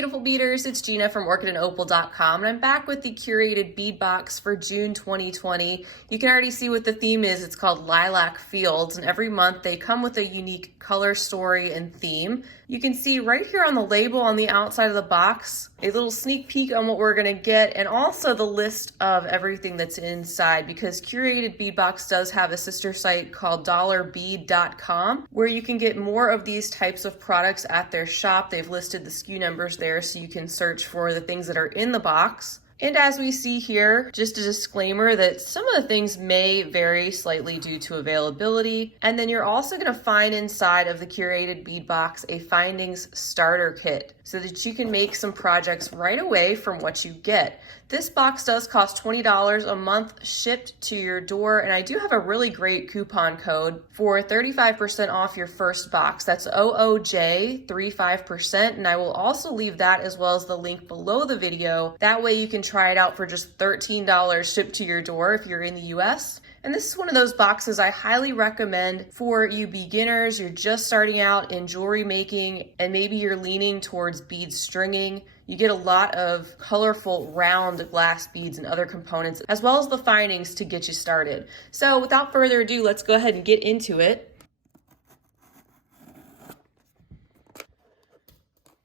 beautiful beaders, it's Gina from orchidandopal.com, and I'm back with the Curated Bead Box for June 2020. You can already see what the theme is. It's called Lilac Fields, and every month they come with a unique color story and theme. You can see right here on the label on the outside of the box, a little sneak peek on what we're gonna get, and also the list of everything that's inside, because Curated Bead Box does have a sister site called $bead.com, where you can get more of these types of products at their shop. They've listed the SKU numbers there so you can search for the things that are in the box. And as we see here, just a disclaimer that some of the things may vary slightly due to availability. And then you're also going to find inside of the Curated Bead Box a findings starter kit so that you can make some projects right away from what you get. This box does cost $20 a month shipped to your door, and I do have a really great coupon code for 35% off your first box. That's OOJ35%, and I will also leave that as well as the link below the video. That way you can try it out for just $13 shipped to your door if you're in the US. And this is one of those boxes I highly recommend for you beginners. You're just starting out in jewelry making and maybe you're leaning towards bead stringing. You get a lot of colorful round glass beads and other components, as well as the findings to get you started. So without further ado, let's go ahead and get into it.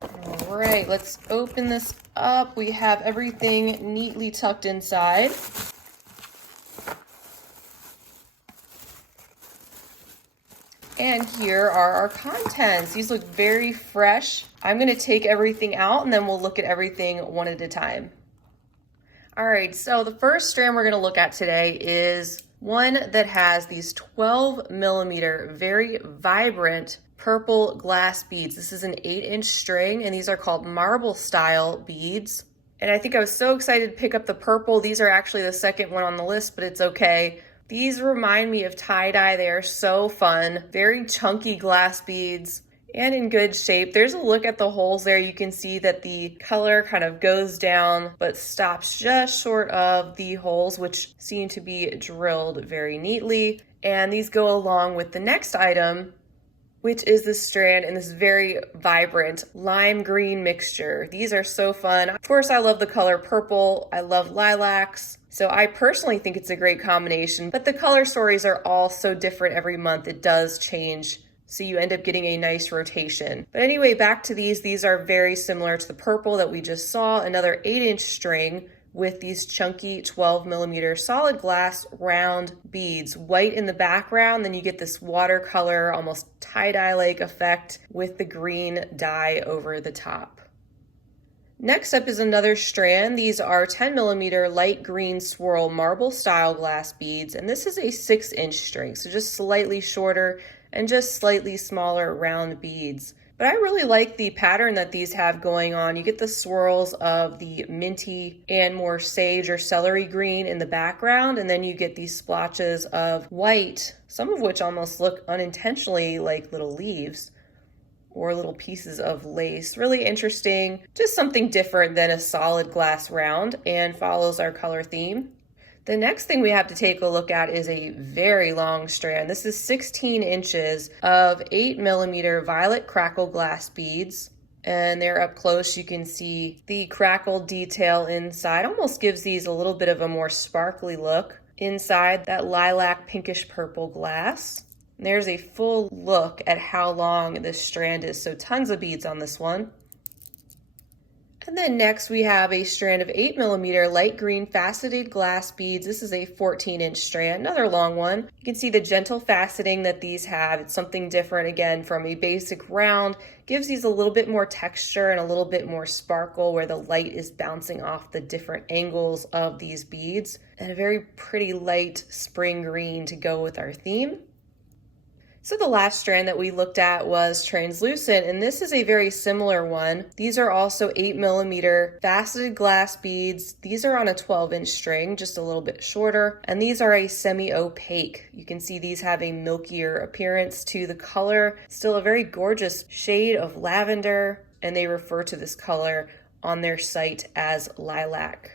All right, let's open this up. We have everything neatly tucked inside. And here are our contents. These look very fresh. I'm gonna take everything out and then we'll look at everything one at a time. All right, so the first strand we're gonna look at today is one that has these 12mm, very vibrant purple glass beads. This is an 8-inch string, and these are called marble style beads. And I think I was so excited to pick up the purple. These are actually the second one on the list, but it's okay. These remind me of tie-dye. They are so fun. Very chunky glass beads and in good shape. There's a look at the holes there. You can see that the color kind of goes down but stops just short of the holes, which seem to be drilled very neatly. And these go along with the next item, which is this strand in this very vibrant lime green mixture. These are so fun. Of course, I love the color purple. I love lilacs. So I personally think it's a great combination, but the color stories are all so different every month. It does change. So you end up getting a nice rotation. But anyway, back to these. These are very similar to the purple that we just saw. Another 8-inch string with these chunky 12mm solid glass round beads, white in the background. Then you get this watercolor, almost tie-dye-like effect with the green dye over the top. Next up is another strand. These are 10mm light green swirl marble style glass beads, and this is a 6-inch string, so just slightly shorter and just slightly smaller round beads. But I really like the pattern that these have going on. You get the swirls of the minty and more sage or celery green in the background, and then you get these splotches of white, some of which almost look unintentionally like little leaves or little pieces of lace. Really interesting, just something different than a solid glass round, and follows our color theme. The next thing we have to take a look at is a very long strand. This is 16 inches of 8mm violet crackle glass beads. And they're up close. You can see the crackle detail inside. Almost gives these a little bit of a more sparkly look. Inside that lilac pinkish purple glass. There's a full look at how long this strand is. So tons of beads on this one. And then next we have a strand of 8mm light green faceted glass beads. This is a 14-inch strand, another long one. You can see the gentle faceting that these have. It's something different again from a basic round. Gives these a little bit more texture and a little bit more sparkle where the light is bouncing off the different angles of these beads. And a very pretty light spring green to go with our theme. So the last strand that we looked at was translucent, and this is a very similar one. These are also 8mm faceted glass beads. These are on a 12-inch string, just a little bit shorter, and these are a semi-opaque. You can see these have a milkier appearance to the color. Still a very gorgeous shade of lavender, and they refer to this color on their site as lilac.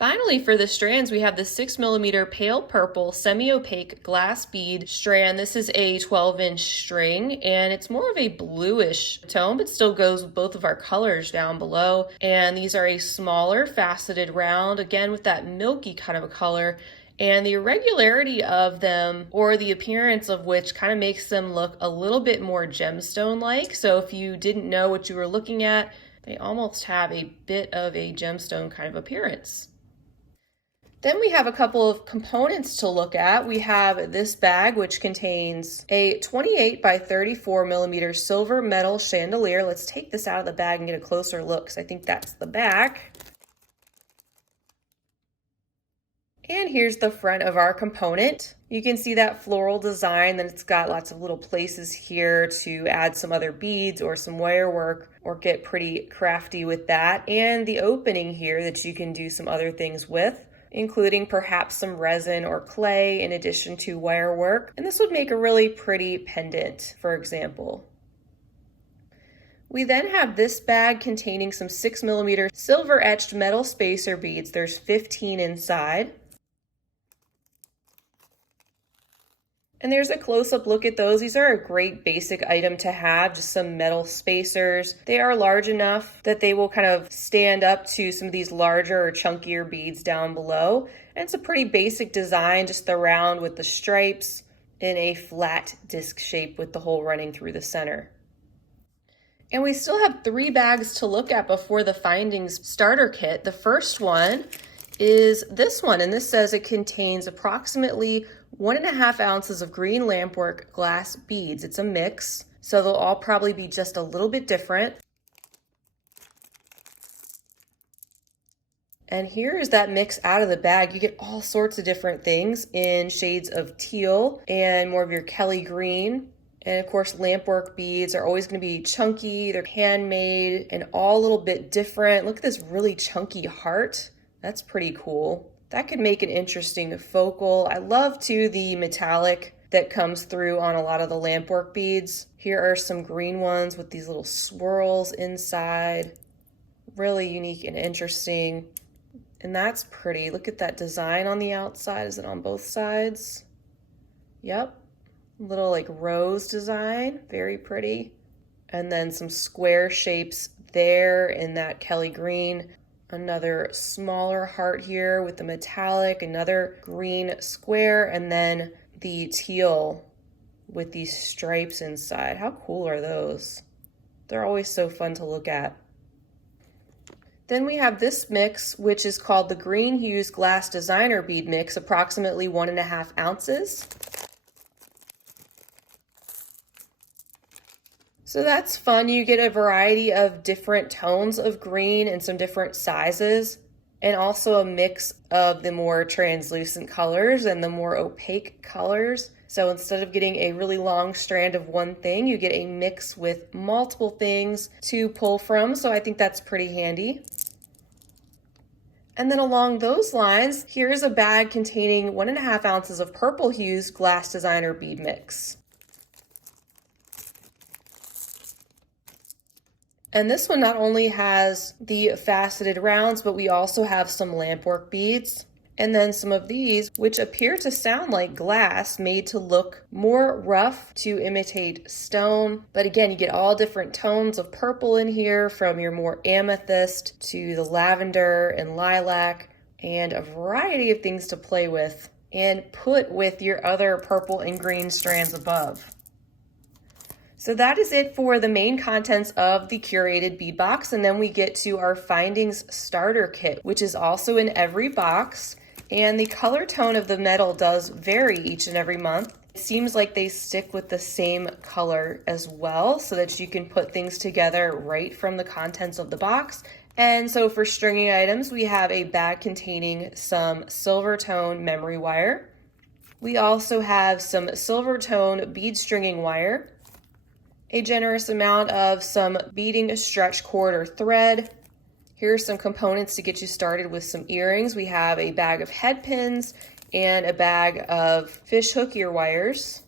Finally, for the strands, we have the 6mm pale purple semi-opaque glass bead strand. This is a 12-inch string, and it's more of a bluish tone, but still goes with both of our colors down below. And these are a smaller faceted round, again with that milky kind of a color. And the irregularity of them, or the appearance of which, kind of makes them look a little bit more gemstone-like. So if you didn't know what you were looking at, they almost have a bit of a gemstone kind of appearance. Then we have a couple of components to look at. We have this bag, which contains a 28 by 34mm silver metal chandelier. Let's take this out of the bag and get a closer look, because I think that's the back. And here's the front of our component. You can see that floral design, then it's got lots of little places here to add some other beads or some wire work or get pretty crafty with that. And the opening here that you can do some other things with, including perhaps some resin or clay in addition to wire work. And this would make a really pretty pendant, for example. We then have this bag containing some 6mm silver etched metal spacer beads. There's 15 inside. And there's a close-up look at those. These are a great basic item to have, just some metal spacers. They are large enough that they will kind of stand up to some of these larger or chunkier beads down below. And it's a pretty basic design, just the round with the stripes in a flat disc shape with the hole running through the center. And we still have 3 bags to look at before the Findings starter kit. The first one is this one, and this says it contains approximately 1.5 ounces of green lampwork glass beads. It's a mix, so they'll all probably be just a little bit different. And here is that mix out of the bag. You get all sorts of different things in shades of teal and more of your Kelly green. And of course, lampwork beads are always going to be chunky. They're handmade and all a little bit different. Look at this really chunky heart. That's pretty cool. That could make an interesting focal. I love too the metallic that comes through on a lot of the lampwork beads. Here are some green ones with these little swirls inside. Really unique and interesting. And that's pretty. Look at that design on the outside. Is it on both sides? Yep. Little like rose design. Very pretty. And then some square shapes there in that Kelly green. Another smaller heart here with the metallic, another green square, and then the teal with these stripes inside. How cool are those? They're always so fun to look at. Then we have this mix, which is called the Green Hues Glass Designer Bead Mix, approximately 1.5 ounces. So that's fun. You get a variety of different tones of green and some different sizes, and also a mix of the more translucent colors and the more opaque colors. So instead of getting a really long strand of one thing, you get a mix with multiple things to pull from. So I think that's pretty handy. And then along those lines, here's a bag containing 1.5 ounces of Purple Hues Glass Designer Bead Mix. And this one not only has the faceted rounds, but we also have some lampwork beads. And then some of these, which appear to sound like glass, made to look more rough to imitate stone. But again, you get all different tones of purple in here, from your more amethyst to the lavender and lilac, and a variety of things to play with and put with your other purple and green strands above. So that is it for the main contents of the Curated Bead Box, and then we get to our Findings Starter Kit, which is also in every box, and the color tone of the metal does vary each and every month. It seems like they stick with the same color as well, so that you can put things together right from the contents of the box. And so for stringing items, we have a bag containing some silver tone memory wire. We also have some silver tone bead stringing wire, a generous amount of some beading stretch cord or thread. Here are some components to get you started with some earrings. We have a bag of head pins and a bag of fish hook ear wires.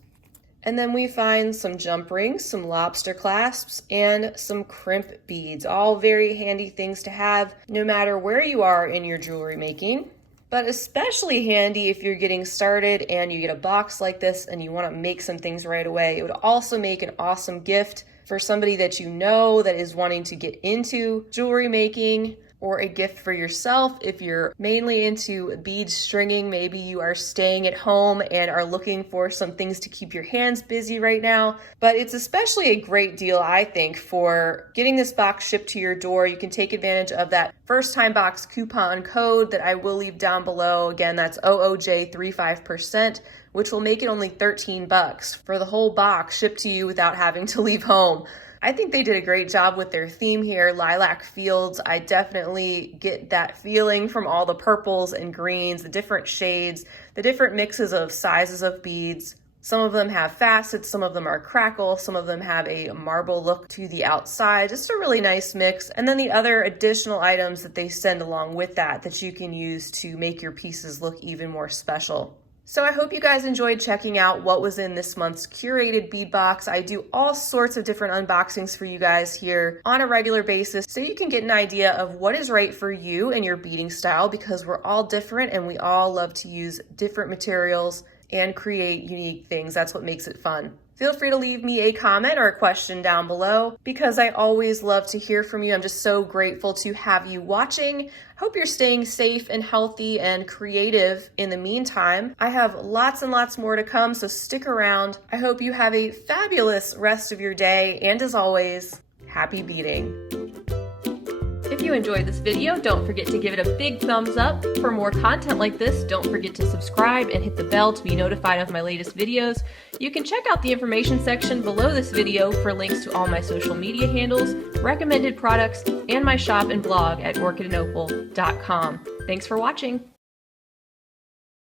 And then we find some jump rings, some lobster clasps, and some crimp beads. All very handy things to have no matter where you are in your jewelry making. But especially handy if you're getting started and you get a box like this and you want to make some things right away. It would also make an awesome gift for somebody that you know that is wanting to get into jewelry making, or a gift for yourself if you're mainly into bead stringing. Maybe you are staying at home and are looking for some things to keep your hands busy right now. But it's especially a great deal, I think, for getting this box shipped to your door. You can take advantage of that first time box coupon code that I will leave down below. Again, that's OOJ35%, which will make it only $13 for the whole box shipped to you without having to leave home. I think they did a great job with their theme here, Lilac Fields. I definitely get that feeling from all the purples and greens, the different shades, the different mixes of sizes of beads. Some of them have facets, some of them are crackle, some of them have a marble look to the outside, just a really nice mix. And then the other additional items that they send along with that you can use to make your pieces look even more special. So I hope you guys enjoyed checking out what was in this month's curated bead box. I do all sorts of different unboxings for you guys here on a regular basis so you can get an idea of what is right for you and your beading style, because we're all different and we all love to use different materials and create unique things. That's what makes it fun. Feel free to leave me a comment or a question down below, because I always love to hear from you. I'm just so grateful to have you watching. Hope you're staying safe and healthy and creative in the meantime. I have lots and lots more to come, so stick around. I hope you have a fabulous rest of your day, and as always, happy beading. If you enjoyed this video, don't forget to give it a big thumbs up. For more content like this, don't forget to subscribe and hit the bell to be notified of my latest videos. You can check out the information section below this video for links to all my social media handles, recommended products, and my shop and blog at orchidandopal.com. Thanks for watching.